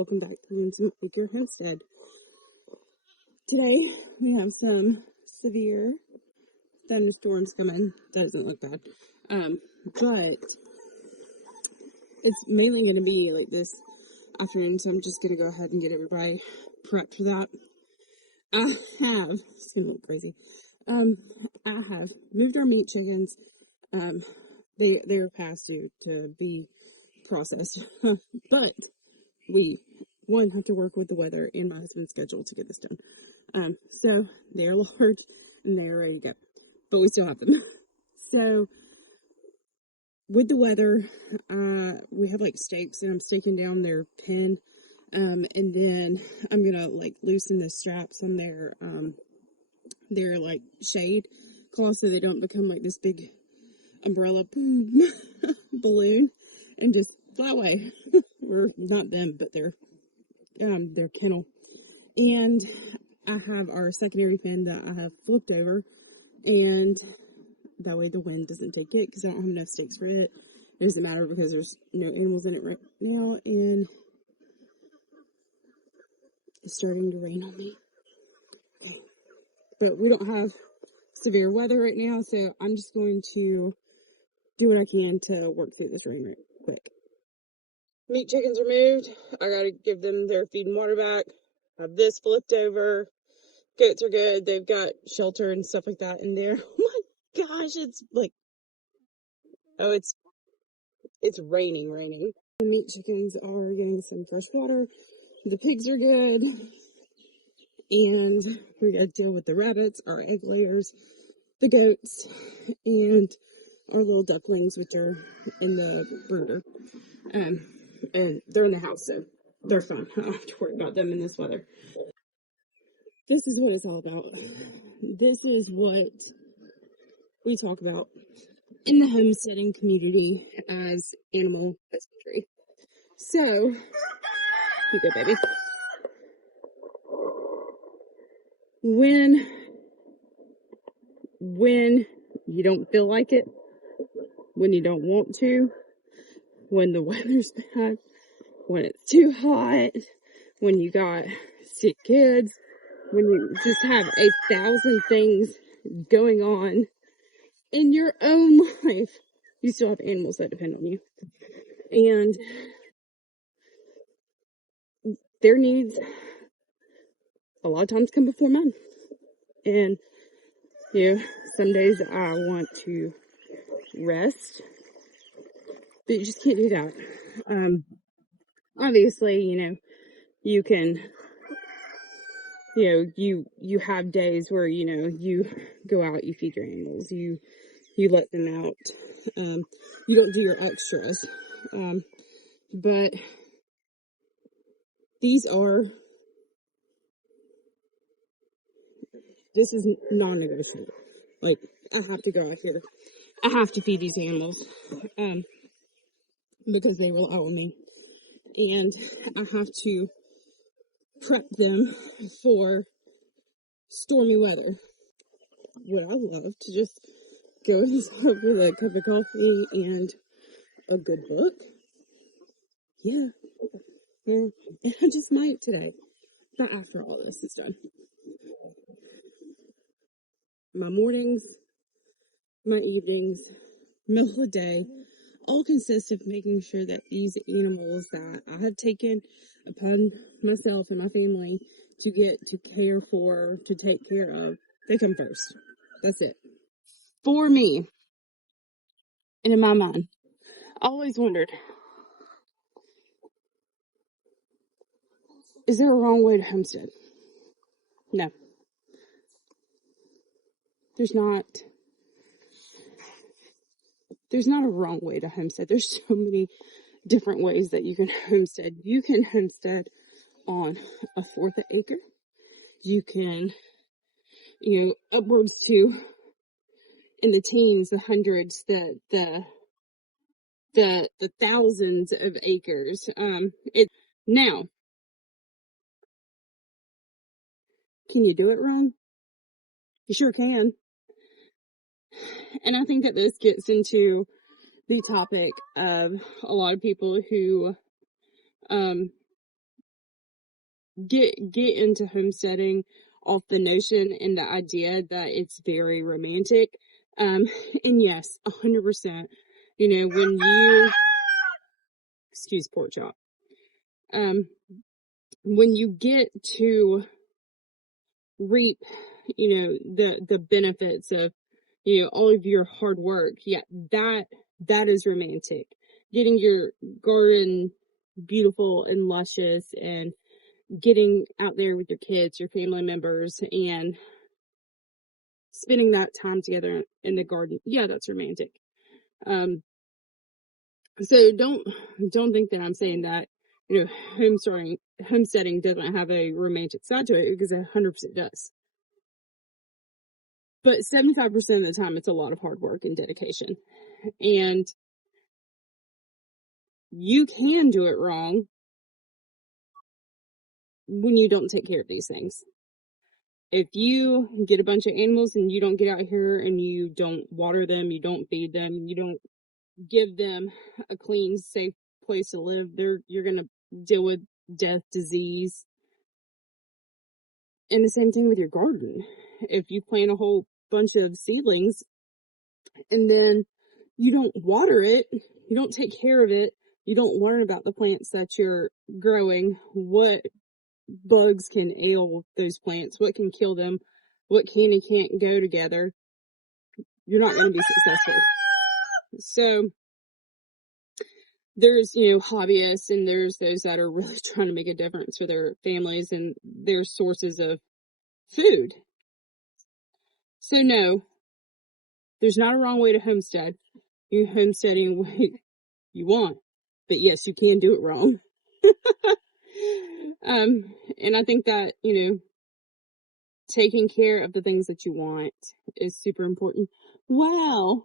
welcome back to Winsome Acre Homestead. Today we have some severe thunderstorms coming. Doesn't look bad, but it's mainly going to be like this afternoon, so I'm just going to go ahead and get everybody prepped for that. It's going to look crazy. I have moved our meat chickens. They're past due to be processed, but we have to work with the weather and my husband's schedule to get this done. So they're large and they're ready to go, but we still have them. So with the weather, we have like stakes, and I'm staking down their pen, and then I'm gonna like loosen the straps on their like shade cloth so they don't become like this big umbrella boom balloon and just fly away. Or not them, but their kennel. And I have our secondary pen that I have flipped over, and that way the wind doesn't take it, because I don't have enough stakes for it. It doesn't matter because there's no animals in it right now, and it's starting to rain on me. But we don't have severe weather right now, so I'm just going to do what I can to work through this rain right quick. Meat chickens are moved. I gotta give them their feed and water back. I have this flipped over. Goats are good. They've got shelter and stuff like that in there. Oh my gosh, it's like, oh, it's raining. The meat chickens are getting some fresh water. The pigs are good. And we gotta deal with the rabbits, our egg layers, the goats, and our little ducklings, which are in the brooder. And they're in the house, so they're fine. I don't have to worry about them in this weather. This is what it's all about. This is what we talk about in the homesteading community as animal husbandry. So, you go, baby. When you don't feel like it, when you don't want to, when the weather's bad, when it's too hot, when you got sick kids, when you just have 1,000 things going on in your own life, you still have animals that depend on you. And their needs a lot of times come before mine. And, you know, some days I want to rest, but you just can't do that. Obviously, you know, you can, you know, you have days where, you know, you go out, you feed your animals, you let them out, you don't do your extras, but this is non-negotiable. Like, I have to go out here, I have to feed these animals, because they rely on me, and I have to prep them for stormy weather. Would I love to just go inside with a cup of coffee and a good book? Yeah. And I just might today. Not after all this is done. My mornings, my evenings, middle of the day, all consist of making sure that these animals that I have taken upon myself and my family to get to care for, to take care of, they come first. That's it. For me, and in my mind, I always wondered, is there a wrong way to homestead? No. There's not a wrong way to homestead. There's so many different ways that you can homestead. You can homestead on 1/4 acre. You can, you know, upwards to in the teens, the hundreds, the thousands of acres. Now, can you do it wrong? You sure can. And I think that this gets into the topic of a lot of people who get into homesteading off the notion and the idea that it's very romantic. And yes, 100%. You know, when you excuse pork chop, when you get to reap, the benefits of, all of your hard work, yeah, that is romantic. Getting your garden beautiful and luscious, and getting out there with your kids, your family members, and spending that time together in the garden. Yeah, that's romantic. So don't think that I'm saying that, homesteading doesn't have a romantic side to it, because it 100% does. But 75% of the time, it's a lot of hard work and dedication. And you can do it wrong when you don't take care of these things. If you get a bunch of animals and you don't get out here and you don't water them, you don't feed them, you don't give them a clean, safe place to live, you're going to deal with death, disease. And the same thing with your garden. If you plant a whole bunch of seedlings and then you don't water it, you don't take care of it, you don't learn about the plants that you're growing, what bugs can ail those plants, what can kill them, what can and can't go together, you're not going to be successful. So there's, hobbyists, and there's those that are really trying to make a difference for their families and their sources of food. So no, there's not a wrong way to homestead. You homestead any way you want, but yes, you can do it wrong. And I think that, taking care of the things that you want is super important. Wow.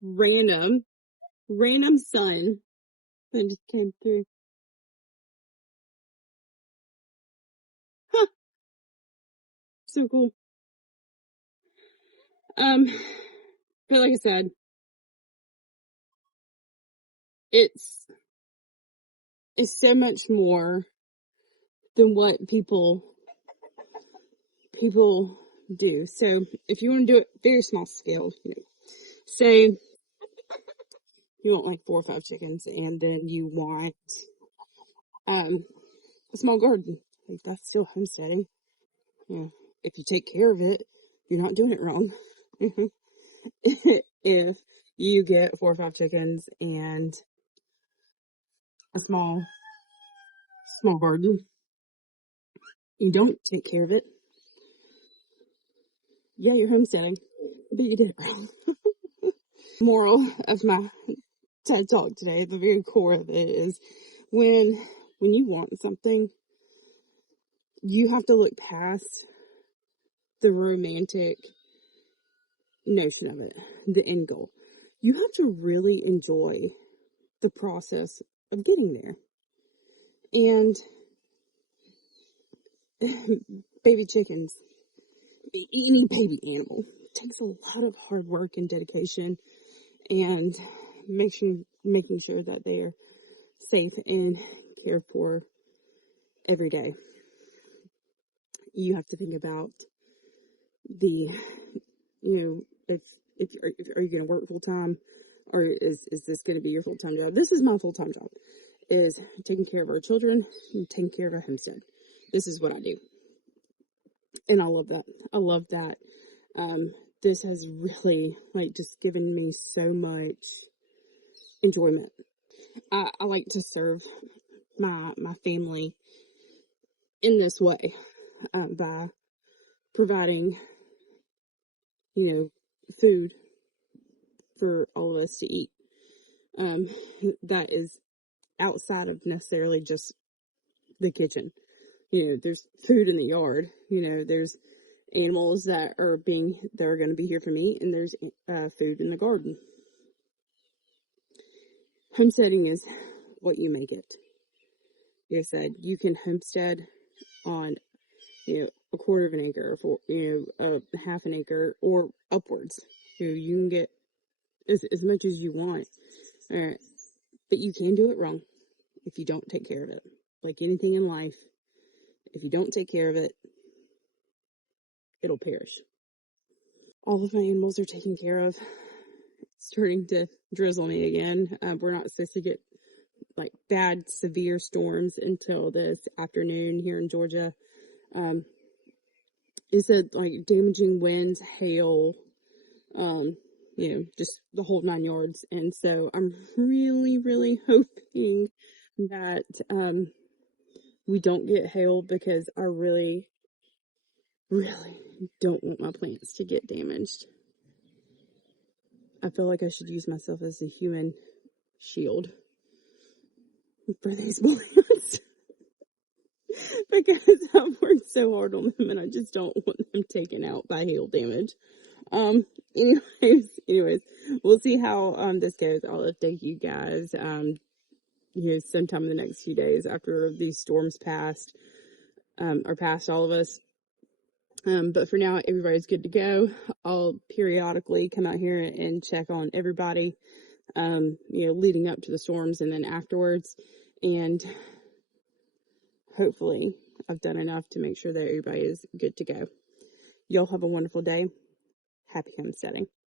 Random sun that just came through. Huh. So cool. But like I said, it's so much more than what people do. So if you want to do it very small scale, say you want like 4 or 5 chickens, and then you want a small garden, like that's still homesteading. Yeah, if you take care of it, you're not doing it wrong. If you get 4 or 5 chickens and a small garden, you don't take care of it, yeah, you're homesteading, but you did it wrong. Moral of my TED Talk today, the very core of it, is when you want something, you have to look past the romantic notion of it, the end goal. You have to really enjoy the process of getting there. And baby chickens, any baby animal, takes a lot of hard work and dedication, and making sure that they are safe and cared for every day. You have to think about the, if are you going to work full time, or is this going to be your full time job? This is my full time job, is taking care of our children and taking care of our homestead. This is what I do, and I love that. I love that. This has really just given me so much enjoyment. I like to serve my family in this way, by providing, food for all of us to eat. That is outside of necessarily just the kitchen. There's food in the yard. There's animals that are going to be here for me, and there's food in the garden. Homesteading is what you make it. Like I said, you can homestead on, a quarter of an acre, for half an acre, or upwards. You can get as much as you want. All right. But you can do it wrong if you don't take care of it. Like anything in life, if you don't take care of it, it'll perish. All of my animals are taken care of. It's starting to drizzle me again. We're not supposed to get like bad, severe storms until this afternoon here in Georgia. It said like damaging winds, hail, just the whole 9 yards. And so I'm really, really hoping that we don't get hail, because I really, really don't want my plants to get damaged. I feel like I should use myself as a human shield for these plants because I've worked so hard on them and I just don't want them taken out by hail damage. Anyways, we'll see how this goes. I'll update you guys sometime in the next few days after these storms are past all of us. But for now, everybody's good to go. I'll periodically come out here and check on everybody, leading up to the storms and then afterwards. And hopefully I've done enough to make sure that everybody is good to go. Y'all have a wonderful day. Happy homesteading.